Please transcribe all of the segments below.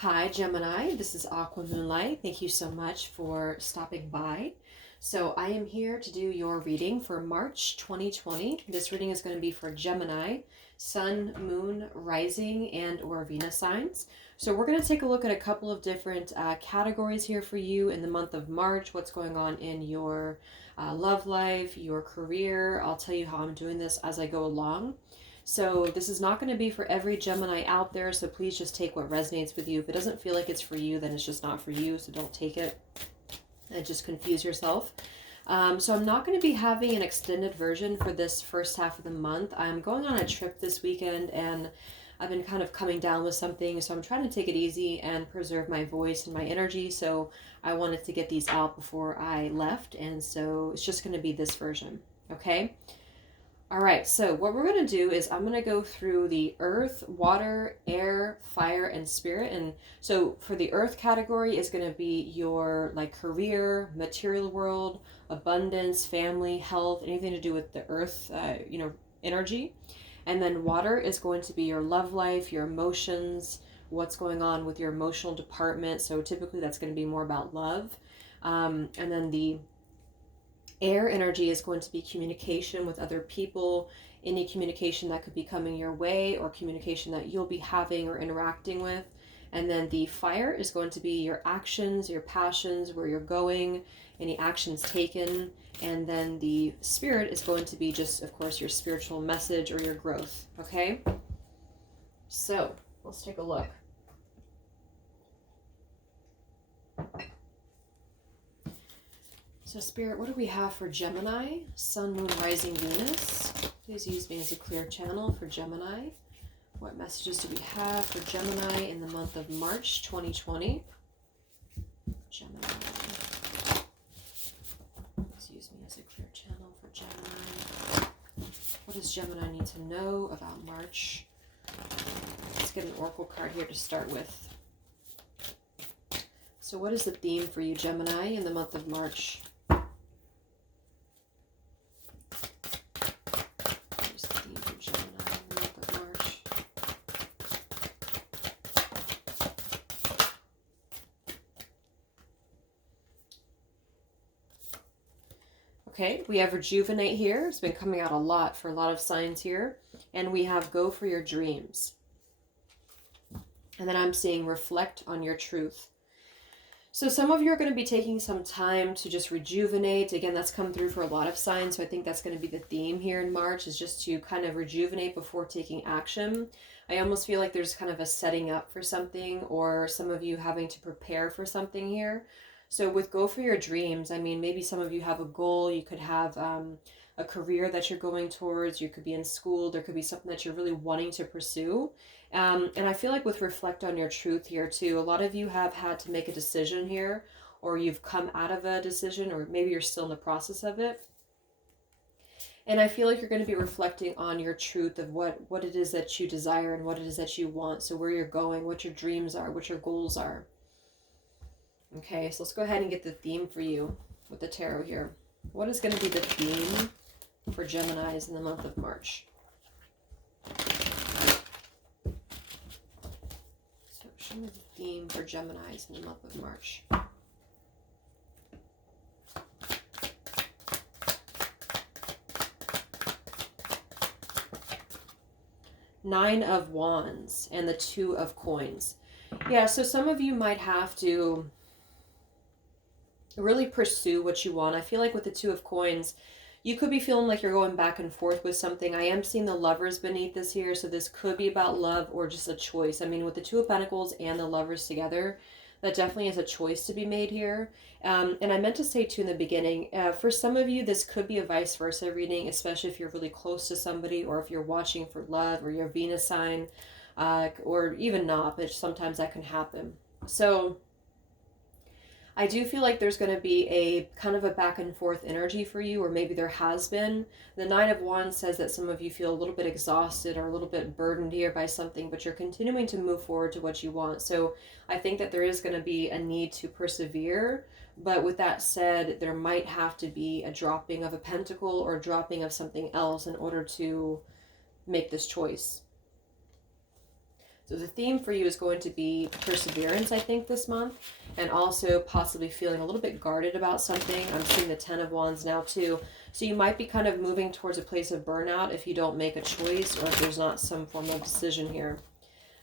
Hi, Gemini. This is Aqua Moonlight. Thank you so much for stopping by. So, I am here to do your reading for March 2020. This reading is going to be for Gemini, Sun, Moon, Rising, and or Venus signs. So, we're going to take a look at a couple of different categories here for you in the month of March. What's going on in your love life, your career. I'll tell you how I'm doing this as I go along. So this is not going to be for every Gemini out there, so please just take what resonates with you. If it doesn't feel like it's for you, then it's just not for you, so don't take it and just confuse yourself. So I'm not going to be having an extended version for this first half of the month. I'm going on a trip this weekend, and I've been kind of coming down with something, so I'm trying to take it easy and preserve my voice and my energy, so I wanted to get these out before I left, and so it's just going to be this version, okay? All right, so what we're going to do is I'm going to go through the earth, water, air, fire, and spirit. And so for the earth category is going to be your like career, material world, abundance, family, health, anything to do with the earth, energy. And then water is going to be your love life, your emotions, what's going on with your emotional department. So typically that's going to be more about love. And then the air energy is going to be communication with other people, any communication that could be coming your way or communication that you'll be having or interacting with. And then the fire is going to be your actions, your passions, where you're going, any actions taken. And then the spirit is going to be just, of course, your spiritual message or your growth. Okay? So let's take a look. So Spirit, what do we have for Gemini? Sun, Moon, Rising, Venus. Please use me as a clear channel for Gemini. What messages do we have for Gemini in the month of March 2020? Gemini. Please use me as a clear channel for Gemini. What does Gemini need to know about March? Let's get an oracle card here to start with. So what is the theme for you, Gemini, in the month of March? Okay, we have rejuvenate here. It's been coming out a lot for a lot of signs here. And we have go for your dreams. And then I'm seeing reflect on your truth. So some of you are going to be taking some time to just rejuvenate. Again, that's come through for a lot of signs. So I think that's going to be the theme here in March, is just to kind of rejuvenate before taking action. I almost feel like there's kind of a setting up for something, or some of you having to prepare for something here. So with go for your dreams, I mean, maybe some of you have a goal. You could have a career that you're going towards. You could be in school. There could be something that you're really wanting to pursue. And I feel like with reflect on your truth here too, a lot of you have had to make a decision here, or you've come out of a decision, or maybe you're still in the process of it. And I feel like you're going to be reflecting on your truth of what it is that you desire and what it is that you want. So where you're going, what your dreams are, what your goals are. Okay, so let's go ahead and get the theme for you with the tarot here. What is going to be the theme for Geminis in the month of March? So show me the theme for Geminis in the month of March. Nine of Wands and the Two of Coins. Yeah, so some of you might have to really pursue what you want. I feel like with the Two of Coins, you could be feeling like you're going back and forth with something. I am seeing the Lovers beneath this here, so this could be about love or just a choice. I mean, with the Two of Pentacles and the Lovers together, that definitely is a choice to be made here. And I meant to say too in the beginning, for some of you, this could be a vice versa reading, especially if you're really close to somebody, or if you're watching for love, or your Venus sign, or even not, but sometimes that can happen. So I do feel like there's going to be a kind of a back and forth energy for you, or maybe there has been. The Nine of Wands says that some of you feel a little bit exhausted or a little bit burdened here by something, but you're continuing to move forward to what you want. So I think that there is going to be a need to persevere. But with that said, there might have to be a dropping of a pentacle or a dropping of something else in order to make this choice. So the theme for you is going to be perseverance, I think, this month, and also possibly feeling a little bit guarded about something. I'm seeing the Ten of Wands now too. So you might be kind of moving towards a place of burnout if you don't make a choice or if there's not some form of decision here.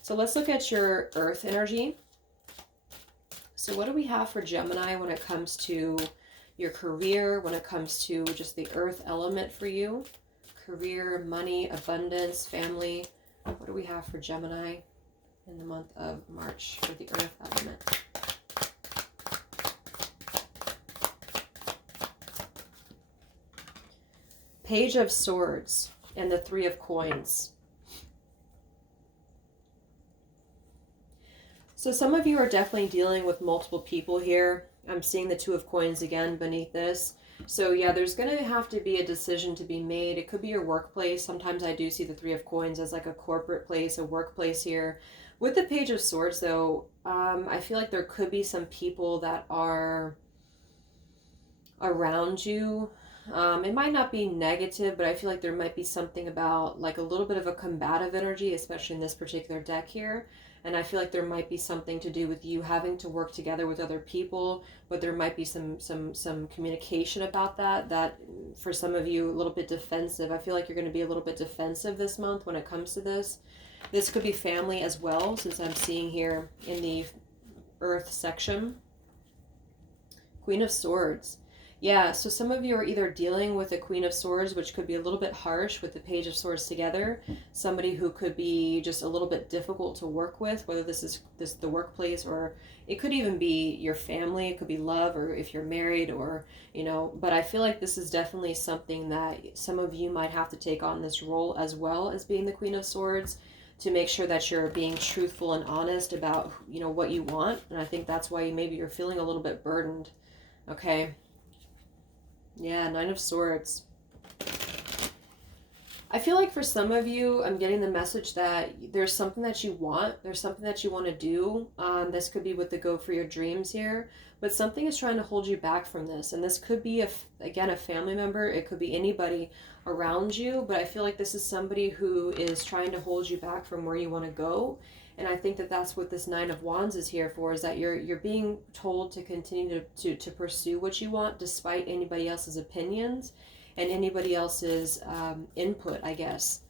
So let's look at your earth energy. So what do we have for Gemini when it comes to your career, when it comes to just the earth element for you? Career, money, abundance, family. What do we have for Gemini in the month of March for the earth element? Page of Swords and the Three of Coins. So some of you are definitely dealing with multiple people here. I'm seeing the Two of Coins again beneath this. So yeah, there's going to have to be a decision to be made. It could be your workplace. Sometimes I do see the Three of Coins as like a corporate place, a workplace here. With the Page of Swords though, I feel like there could be some people that are around you. It might not be negative, but I feel like there might be something about like a little bit of a combative energy, especially in this particular deck here. And I feel like there might be something to do with you having to work together with other people, but there might be some communication about that for some of you a little bit defensive. I feel like you're going to be a little bit defensive this month when it comes to this. This could be family as well, since I'm seeing here in the earth section. Queen of Swords. Yeah, so some of you are either dealing with the Queen of Swords, which could be a little bit harsh with the Page of Swords together. Somebody who could be just a little bit difficult to work with, whether this is the workplace, or it could even be your family. It could be love, or if you're married, or, you know, but I feel like this is definitely something that some of you might have to take on this role as well as being the Queen of Swords, to make sure that you're being truthful and honest about, you know, what you want. And I think that's why maybe you're feeling a little bit burdened. Okay. Yeah, Nine of Swords. I feel like for some of you, I'm getting the message that there's something that you want. There's something that you want to do. This could be with the go for your dreams here. But something is trying to hold you back from this. And this could be, again, a family member. It could be anybody around you. But I feel like this is somebody who is trying to hold you back from where you want to go. And I think that that's what this Nine of Wands is here for, is that you're being told to continue to pursue what you want despite anybody else's opinions and anybody else's input, I guess.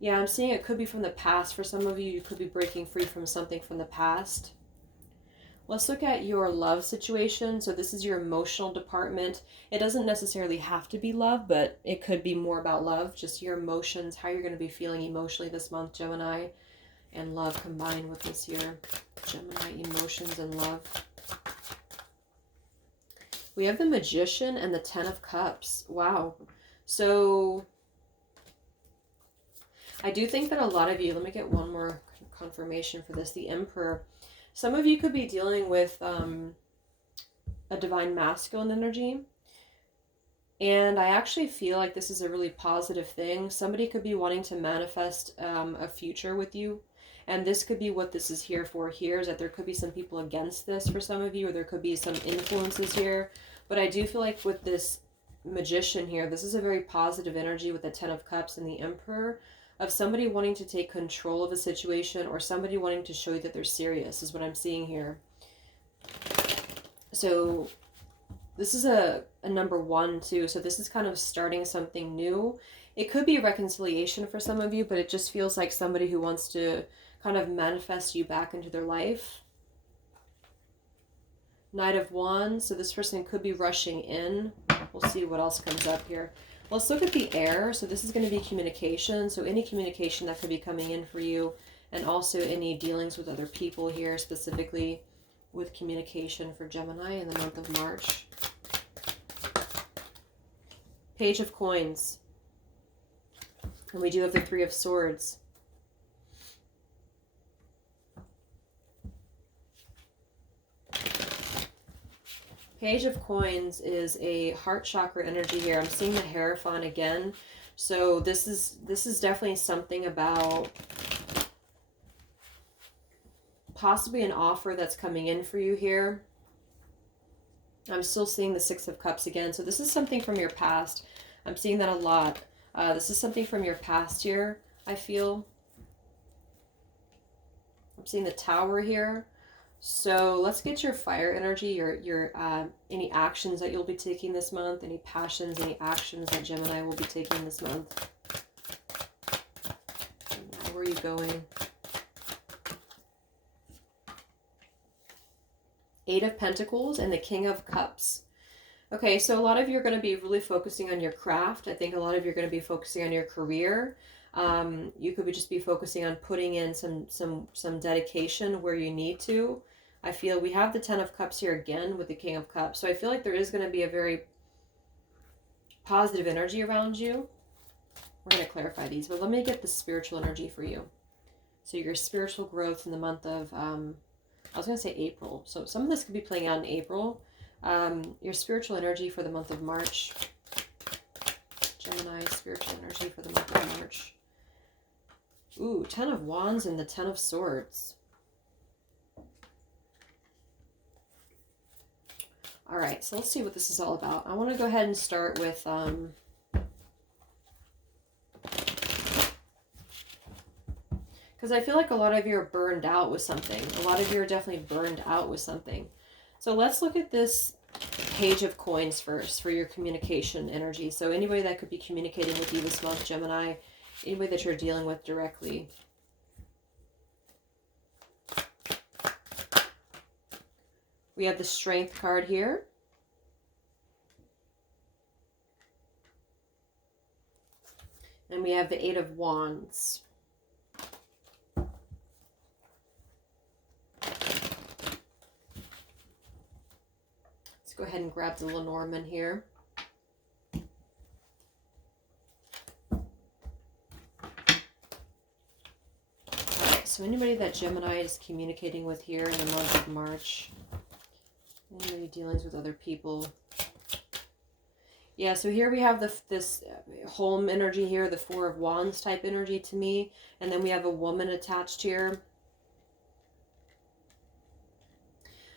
Yeah, I'm seeing it could be from the past. For some of you, you could be breaking free from something from the past. Let's look at your love situation. So this is your emotional department. It doesn't necessarily have to be love, but it could be more about love, just your emotions, how you're going to be feeling emotionally this month, Gemini, and love combined with this year. Gemini, emotions and love. We have the Magician and the Ten of Cups. Wow. So I do think that a lot of you, let me get one more confirmation for this, the Emperor. Some of you could be dealing with a divine masculine energy. And I actually feel like this is a really positive thing. Somebody could be wanting to manifest a future with you. And this could be what this is here for here, is that there could be some people against this for some of you, or there could be some influences here. But I do feel like with this Magician here, this is a very positive energy with the Ten of Cups and the Emperor, of somebody wanting to take control of a situation, or somebody wanting to show you that they're serious, is what I'm seeing here. So this is a number one too. So this is kind of starting something new. It could be a reconciliation for some of you, but it just feels like somebody who wants to kind of manifest you back into their life. Knight of Wands. So this person could be rushing in. We'll see what else comes up here. Let's look at the air. So this is going to be communication. So any communication that could be coming in for you, and also any dealings with other people here, specifically with communication for Gemini in the month of March. Page of Coins. And we do have the Three of Swords. Page of Coins is a heart chakra energy here. I'm seeing the Hierophant again. So this is definitely something about possibly an offer that's coming in for you here. I'm still seeing the Six of Cups again. So this is something from your past. I'm seeing that a lot. This is something from your past here, I feel. I'm seeing the Tower here. So let's get your fire energy, your any actions that you'll be taking this month, any passions, any actions that Gemini will be taking this month. Where are you going? Eight of Pentacles and the King of Cups. Okay, so a lot of you are going to be really focusing on your craft. I think a lot of you are going to be focusing on your career. You could just be focusing on putting in some dedication where you need to. I feel we have the Ten of Cups here again with the King of Cups. So I feel like there is going to be a very positive energy around you. We're going to clarify these, but let me get the spiritual energy for you. So your spiritual growth in the month of, I was going to say April. So some of this could be playing out in April. Your spiritual energy for the month of March. Gemini, spiritual energy for the month of March. Ooh, Ten of Wands and the Ten of Swords. All right, so let's see what this is all about. I want to go ahead and start with because I feel like a lot of you are burned out with something. A lot of you are definitely burned out with something. So let's look at this Page of Coins first for your communication energy. So anybody that could be communicating with you this month, Gemini, anybody that you're dealing with directly. We have the Strength card here. And we have the Eight of Wands. Let's go ahead and grab the Lenormand here. Alright, so anybody that Gemini is communicating with here in the month of March. Any dealings with other people. Yeah, so here we have this home energy here, the Four of Wands type energy to me. And then we have a woman attached here.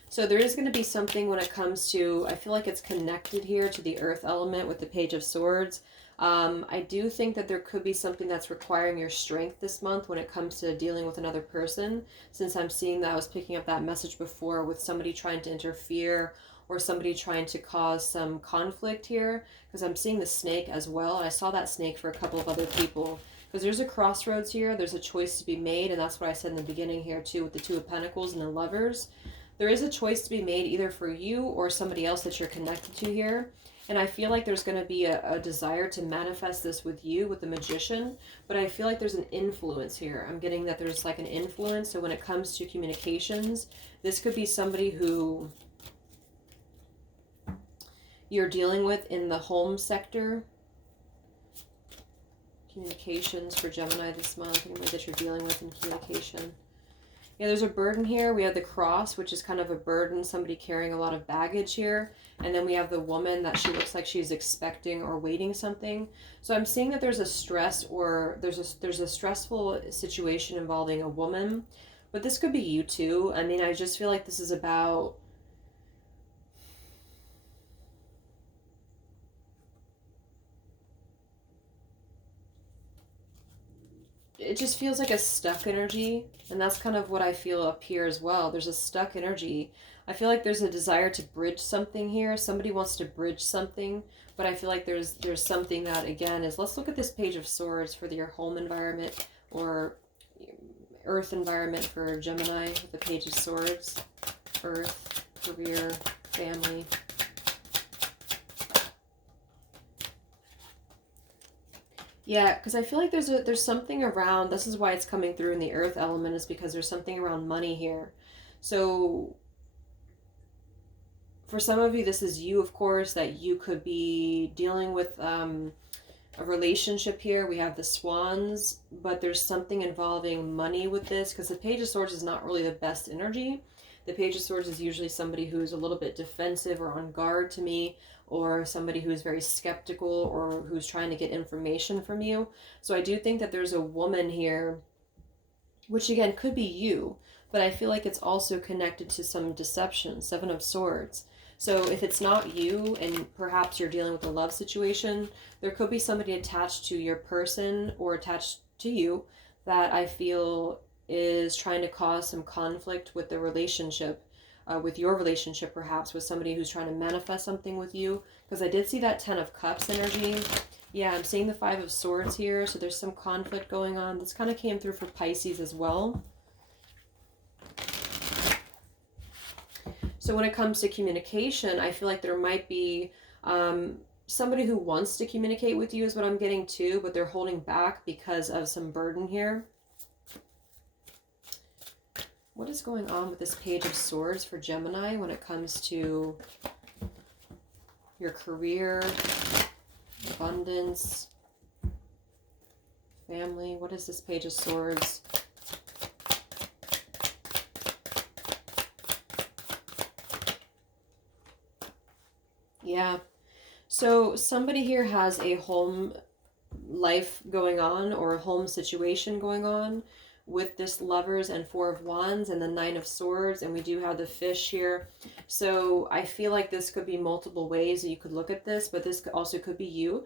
So there is going to be something when it comes to, I feel like it's connected here to the earth element with the Page of Swords. I do think that there could be something that's requiring your strength this month when it comes to dealing with another person. Since I'm seeing that, I was picking up that message before with somebody trying to interfere or somebody trying to cause some conflict here. Because I'm seeing the snake as well. And I saw that snake for a couple of other people. Because there's a crossroads here. There's a choice to be made. And that's what I said in the beginning here too with the Two of Pentacles and the Lovers. There is a choice to be made either for you or somebody else that you're connected to here. And I feel like there's going to be a desire to manifest this with you, with the Magician. But I feel like there's an influence here. I'm getting that there's like an influence. So when it comes to communications, this could be somebody who you're dealing with in the home sector. Communications for Gemini this month. Anybody that you're dealing with in communication. Yeah, there's a burden here. We have the Cross, which is kind of a burden, somebody carrying a lot of baggage here. And then we have the woman that she looks like she's expecting or waiting something. So I'm seeing that there's a stress or there's a stressful situation involving a woman. But this could be you too. I mean, I just feel like this is about... It just feels like a stuck energy, and that's kind of what I feel up here as well. There's a stuck energy. I feel like there's a desire to bridge something here. Somebody wants to bridge something, but I feel like there's something that, again, is... Let's look at this Page of Swords for your home environment or earth environment for Gemini with the Page of Swords. Earth, career, family. Yeah, because I feel like there's something around, this is why it's coming through in the earth element, is because there's something around money here. So for some of you, this is you, of course, that you could be dealing with a relationship here. We have the Swans, but there's something involving money with this, because the Page of Swords is not really the best energy. The Page of Swords is usually somebody who's a little bit defensive or on guard to me, or somebody who's very skeptical or who's trying to get information from you. So I do think that there's a woman here, which again could be you, but I feel like it's also connected to some deception. Seven of Swords. So if it's not you and perhaps you're dealing with a love situation, there could be somebody attached to your person or attached to you that I feel is trying to cause some conflict with the relationship, with your relationship perhaps, with somebody who's trying to manifest something with you. Because I did see that Ten of Cups energy. Yeah, I'm seeing the Five of Swords here, so there's some conflict going on. This kind of came through for Pisces as well. So when it comes to communication, I feel like there might be somebody who wants to communicate with you is what I'm getting too, but they're holding back because of some burden here. What is going on with this Page of Swords for Gemini when it comes to your career, abundance, family? What is this Page of Swords? Yeah. So somebody here has a home life going on, or a home situation going on, with this Lovers and Four of Wands and the Nine of Swords, and we do have the Fish here. So I feel like this could be multiple ways that you could look at this, but this also could be you.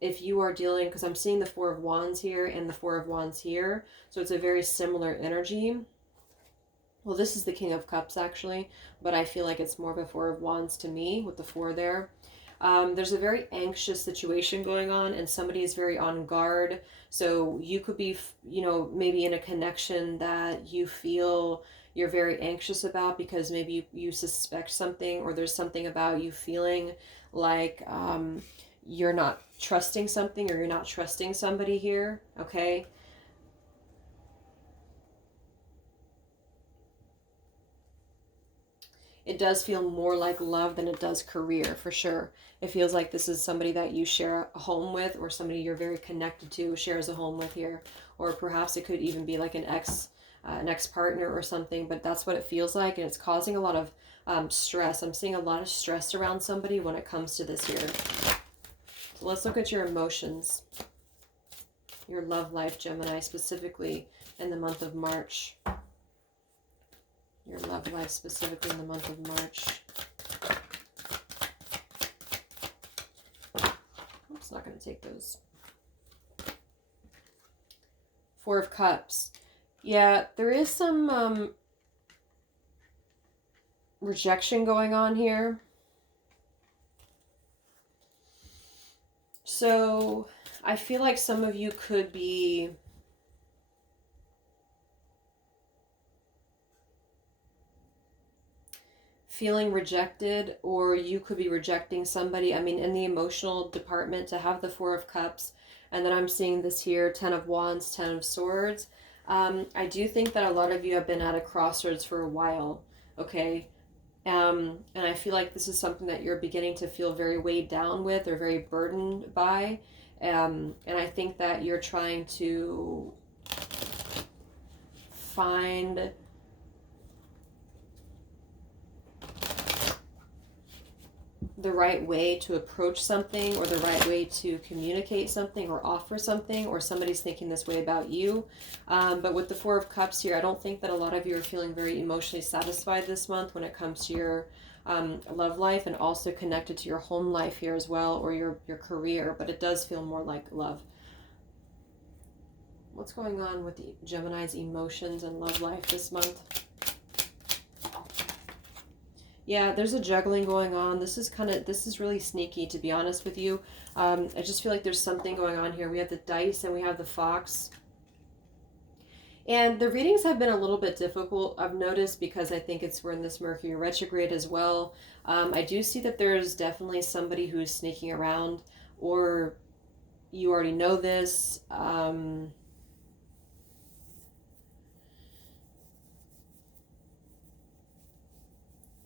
If you are dealing, because I'm seeing the Four of Wands here and the Four of Wands here, so it's a very similar energy. Well, this is the King of Cups actually, but I feel like it's more of a Four of Wands to me with the four there. There's a very anxious situation going on, and somebody is very on guard. So you could be, you know, maybe in a connection that you feel you're very anxious about because maybe you suspect something, or there's something about you feeling like you're not trusting something, or you're not trusting somebody here, okay? It does feel more like love than it does career, for sure. It feels like this is somebody that you share a home with, or somebody you're very connected to shares a home with here. Or perhaps it could even be like an ex-partner or something, but that's what it feels like, and it's causing a lot of stress. I'm seeing a lot of stress around somebody when it comes to this here. So let's look at your emotions. Your love life, Gemini, specifically in the month of March. Your love life specifically in the month of March. Oops, not going to take those. Four of Cups. Yeah, there is some rejection going on here. So I feel like some of you could be feeling rejected, or you could be rejecting somebody. I mean, in the emotional department, to have the Four of Cups, and then I'm seeing this here, Ten of Wands, Ten of Swords. I do think that a lot of you have been at a crossroads for a while, okay? And I feel like this is something that you're beginning to feel very weighed down with, or very burdened by. And I think that you're trying to find the right way to approach something, or the right way to communicate something, or offer something, or somebody's thinking this way about you. But with the Four of Cups here, I don't think that a lot of you are feeling very emotionally satisfied this month when it comes to your love life, and also connected to your home life here as well, or your career, but it does feel more like love. What's going on with the Gemini's emotions and love life this month? Yeah, there's a juggling going on. This is really sneaky, to be honest with you. I just feel like there's something going on here. We have the Dice and we have the Fox. And the readings have been a little bit difficult, I've noticed, because I think we're in this Mercury retrograde as well. I do see that there's definitely somebody who's sneaking around, or you already know this.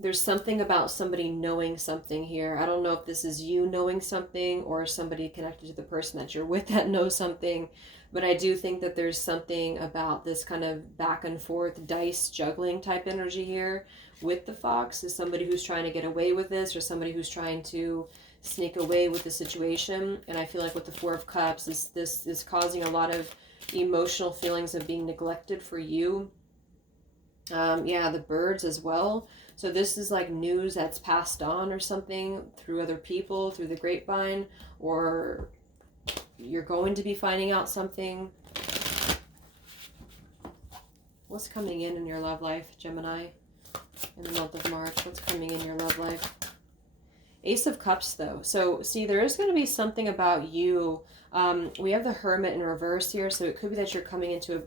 There's something about somebody knowing something here. I don't know if this is you knowing something, or somebody connected to the person that you're with that knows something, but I do think that there's something about this kind of back and forth dice juggling type energy here with the Fox. Is somebody who's trying to get away with this, or somebody who's trying to sneak away with the situation. And I feel like with the Four of Cups, this is causing a lot of emotional feelings of being neglected for you. Yeah, the birds as well. So this is like news that's passed on or something through other people, through the grapevine, or you're going to be finding out something. What's coming in your love life, Gemini, in the month of March? What's coming in your love life? Ace of Cups, though. So, see, there is going to be something about you. We have the Hermit in reverse here, so it could be that you're coming into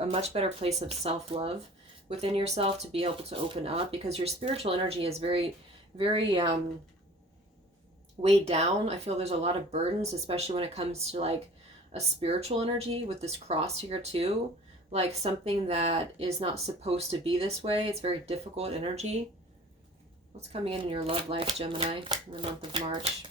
a much better place of self-love within yourself to be able to open up, because your spiritual energy is very, very weighed down. I feel there's a lot of burdens, especially when it comes to like a spiritual energy with this cross here too. Like something that is not supposed to be this way. It's very difficult energy. What's coming in your love life, Gemini, in the month of March?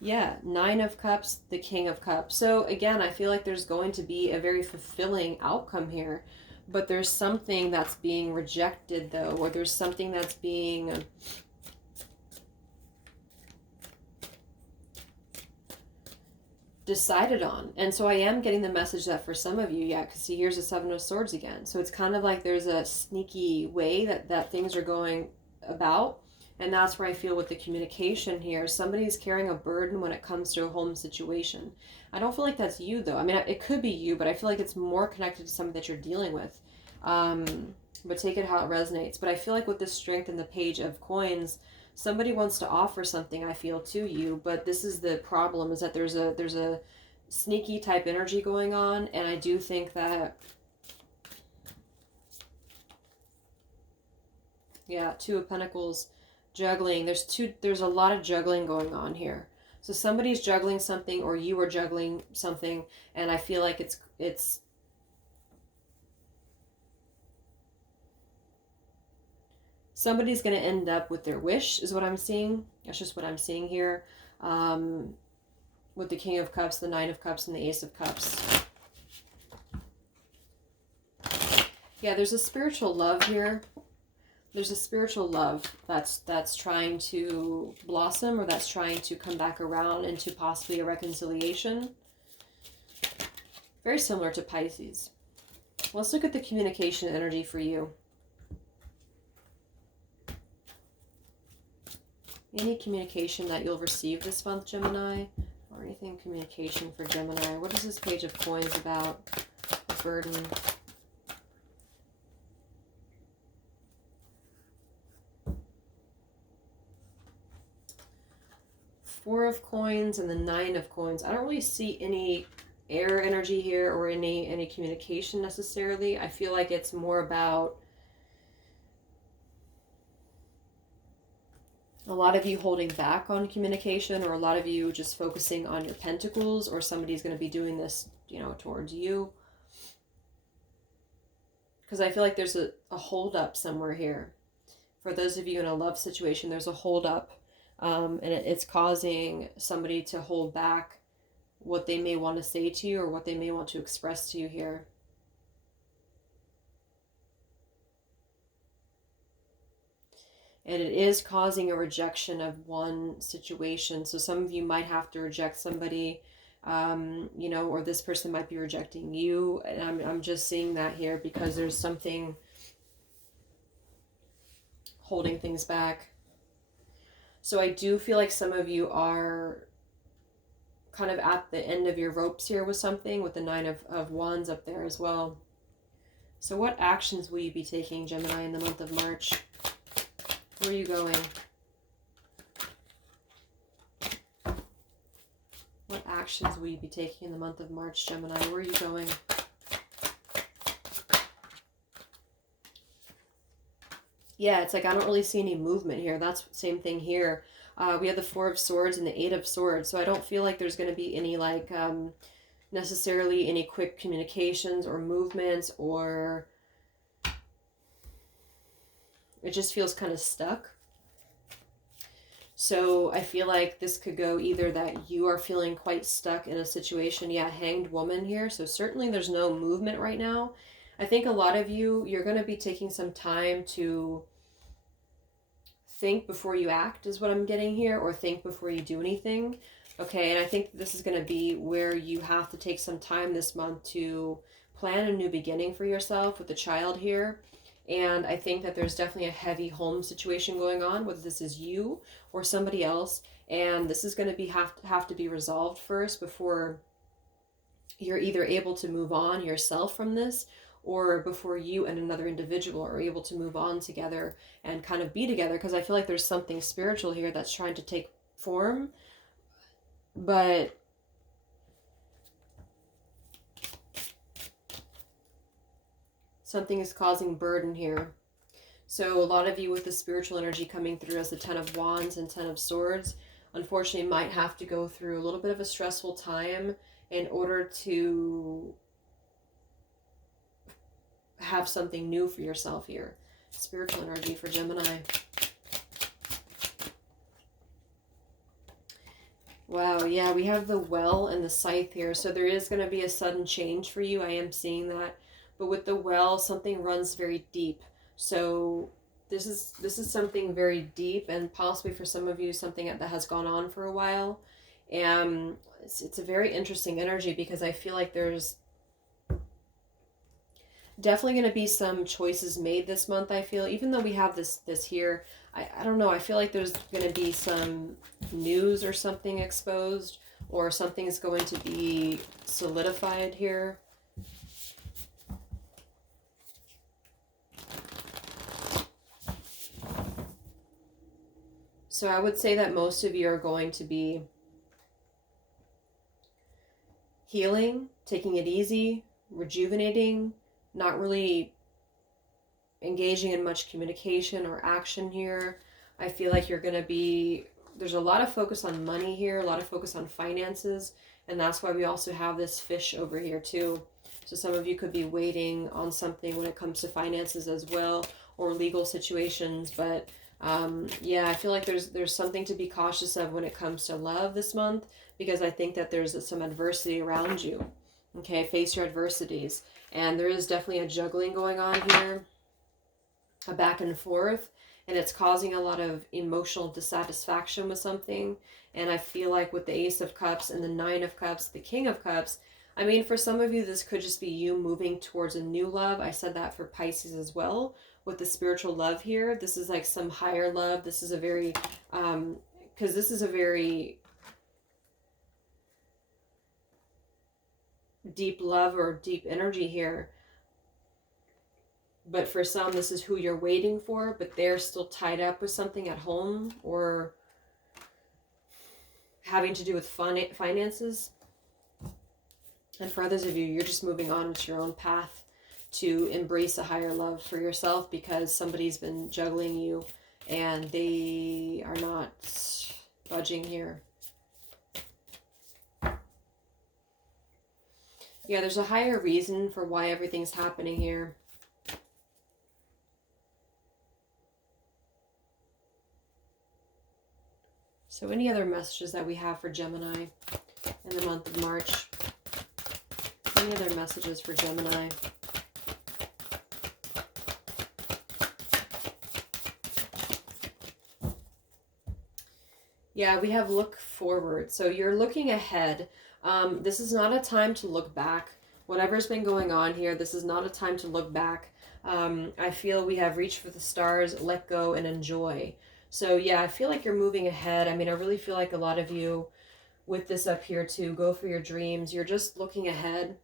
Yeah, Nine of Cups, the King of Cups. So again, I feel like there's going to be a very fulfilling outcome here. But there's something that's being rejected, though, or there's something that's being decided on. And so I am getting the message that for some of you, yeah, because see, here's the Seven of Swords again. So it's kind of like there's a sneaky way that things are going about. And that's where I feel with the communication here, somebody's carrying a burden when it comes to a home situation. I don't feel like that's you, though. I mean, it could be you, but I feel like it's more connected to something that you're dealing with. But take it how it resonates. But I feel like with the Strength and the Page of Coins, somebody wants to offer something, I feel, to you. But this is the problem, is that there's a sneaky type energy going on. And I do think that, yeah, Two of Pentacles, juggling. There's a lot of juggling going on here. So somebody's juggling something, or you are juggling something, and I feel like it's somebody's going to end up with their wish, is what I'm seeing. That's just what I'm seeing here. With the King of Cups, the Nine of Cups, and the Ace of Cups. Yeah, there's a spiritual love here. There's a spiritual love that's trying to blossom, or that's trying to come back around into possibly a reconciliation. Very similar to Pisces. Let's look at the communication energy for you. Any communication that you'll receive this month, Gemini, or anything communication for Gemini. What is this Page of Coins about? A burden. Four of Coins and the Nine of Coins. I don't really see any air energy here or any communication necessarily. I feel like it's more about a lot of you holding back on communication, or a lot of you just focusing on your pentacles, or somebody's going to be doing this, you know, towards you. Because I feel like there's a hold up somewhere here. For those of you in a love situation, there's a hold up. And it's causing somebody to hold back what they may want to say to you, or what they may want to express to you here. And it is causing a rejection of one situation. So some of you might have to reject somebody, you know, or this person might be rejecting you. And I'm just seeing that here because there's something holding things back. So I do feel like some of you are kind of at the end of your ropes here with something, with the Nine of Wands up there as well. So what actions will you be taking, Gemini, in the month of March? Where are you going? What actions will you be taking in the month of March, Gemini? Where are you going? Yeah, it's like I don't really see any movement here. That's the same thing here. We have the Four of Swords and the Eight of Swords. So I don't feel like there's going to be any like necessarily any quick communications or movements, or it just feels kind of stuck. So I feel like this could go either that you are feeling quite stuck in a situation. Yeah, Hanged Woman here. So certainly there's no movement right now. I think a lot of you, you're going to be taking some time to think before you act, is what I'm getting here, or think before you do anything. Okay, and I think this is going to be where you have to take some time this month to plan a new beginning for yourself with the child here. And I think that there's definitely a heavy home situation going on, whether this is you or somebody else. And this is going to have to be resolved first before you're either able to move on yourself from this, or before you and another individual are able to move on together and kind of be together, because I feel like there's something spiritual here that's trying to take form, but something is causing burden here. So a lot of you with the spiritual energy coming through as the Ten of Wands and Ten of Swords, unfortunately might have to go through a little bit of a stressful time in order to have something new for yourself here. Spiritual energy for Gemini. Wow, yeah, we have the Well and the Scythe here. So there is going to be a sudden change for you. I am seeing that. But with the Well, something runs very deep. So this is something very deep, and possibly for some of you something that has gone on for a while. And it's a very interesting energy, because I feel like there's definitely going to be some choices made this month. I feel, even though we have this here, I don't know, I feel like there's going to be some news or something exposed, or something's going to be solidified here. So I would say that most of you are going to be healing, taking it easy, rejuvenating, not really engaging in much communication or action here. I feel like you're going to be, there's a lot of focus on money here, a lot of focus on finances, and that's why we also have this fish over here too. So some of you could be waiting on something when it comes to finances as well, or legal situations. But yeah, I feel like there's something to be cautious of when it comes to love this month, because I think that there's some adversity around you. Okay, face your adversities. And there is definitely a juggling going on here, a back and forth, and it's causing a lot of emotional dissatisfaction with something. And I feel like with the Ace of Cups and the Nine of Cups, the King of Cups, I mean, for some of you, this could just be you moving towards a new love. I said that for Pisces as well. With the spiritual love here, this is like some higher love. This is a very, because this is a very deep love or deep energy here. But for some, this is who you're waiting for, but they're still tied up with something at home, or having to do with finances. And for others of you, you're just moving on with your own path to embrace a higher love for yourself, because somebody's been juggling you and they are not budging here. Yeah, there's a higher reason for why everything's happening here. So any other messages that we have for Gemini in the month of March? Any other messages for Gemini? Yeah, we have look forward. So you're looking ahead. This is not a time to look back. Whatever's been going on here, this is not a time to look back. I feel we have reached for the stars, let go, and enjoy. So yeah, I feel like you're moving ahead. I mean, I really feel like a lot of you with this up here too, go for your dreams. You're just looking ahead.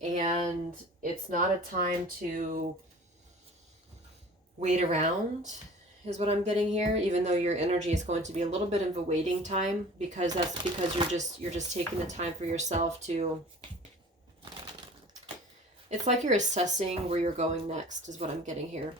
And it's not a time to wait around, is what I'm getting here, even though your energy is going to be a little bit of a waiting time, because that's because you're just taking the time for yourself to, it's like you're assessing where you're going next, is what I'm getting here.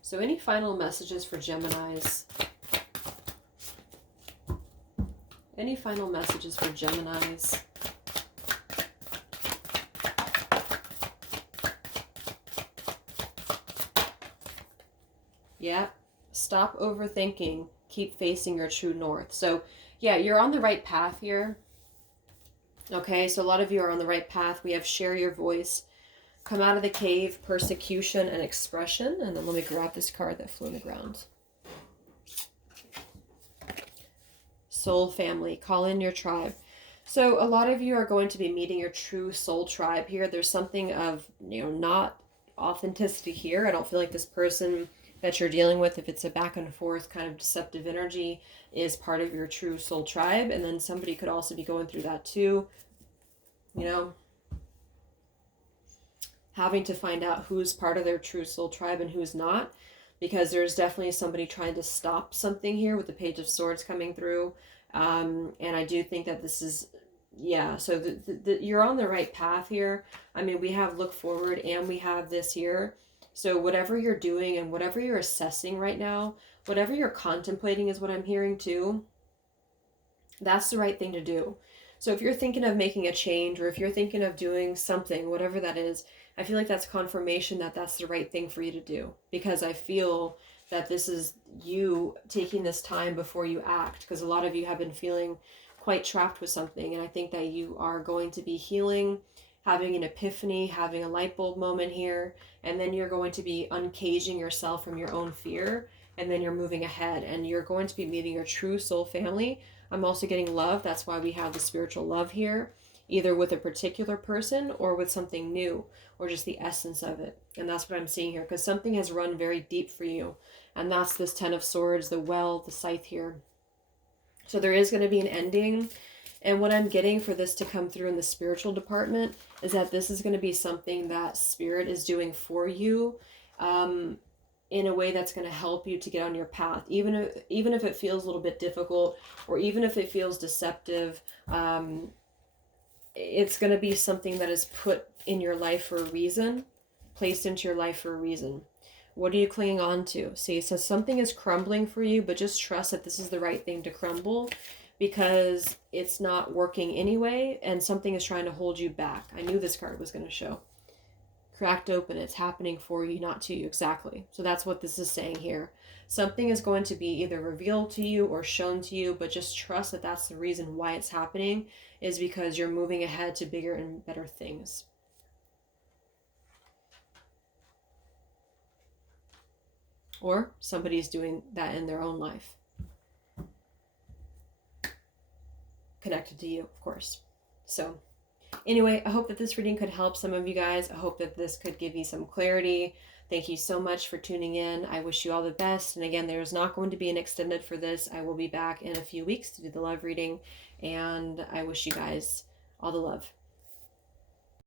So any final messages for Geminis? Any final messages for Geminis? Yeah, stop overthinking. Keep facing your true north. So yeah, you're on the right path here. Okay, so a lot of you are on the right path. We have share your voice, come out of the cave, persecution, and expression. And then let me grab this card that flew on the ground. Soul family, call in your tribe. So a lot of you are going to be meeting your true soul tribe here. There's something of, not authenticity here. I don't feel like this person that you're dealing with, if it's a back and forth kind of deceptive energy, is part of your true soul tribe. And then somebody could also be going through that too, you know, having to find out who's part of their true soul tribe and who's not, because there's definitely somebody trying to stop something here with the Page of Swords coming through. And I do think that this is, yeah, so you're on the right path here. I mean, we have look forward and we have this here. So whatever you're doing and whatever you're assessing right now, whatever you're contemplating is what I'm hearing too. That's the right thing to do. So if you're thinking of making a change, or if you're thinking of doing something, whatever that is, I feel like that's confirmation that that's the right thing for you to do. Because I feel that this is you taking this time before you act. Because a lot of you have been feeling quite trapped with something. And I think that you are going to be healing, having an epiphany, having a light bulb moment here. And then you're going to be uncaging yourself from your own fear. And then you're moving ahead. And you're going to be meeting your true soul family. I'm also getting love. That's why we have the spiritual love here, either with a particular person or with something new, or just the essence of it. And that's what I'm seeing here, because something has run very deep for you. And that's this Ten of Swords, the well, the scythe here. So there is going to be an ending. And what I'm getting for this to come through in the spiritual department is that this is going to be something that Spirit is doing for you, in a way that's going to help you to get on your path, even if it feels a little bit difficult, or even if it feels deceptive. It's going to be something that is put in your life for a reason, placed into your life for a reason. What are you clinging on to? See, it says something is crumbling for you, but just trust that this is the right thing to crumble, because it's not working anyway, and something is trying to hold you back. I knew this card was going to show. Cracked open, it's happening for you, not to you. Exactly. So that's what this is saying here. Something is going to be either revealed to you or shown to you, but just trust that that's the reason why it's happening, is because you're moving ahead to bigger and better things. Or somebody's doing that in their own life, connected to you, of course. So anyway, I hope that this reading could help some of you guys. I hope that this could give you some clarity. Thank you so much for tuning in. I wish you all the best. And again, there's not going to be an extended for this. I will be back in a few weeks to do the love reading. And I wish you guys all the love.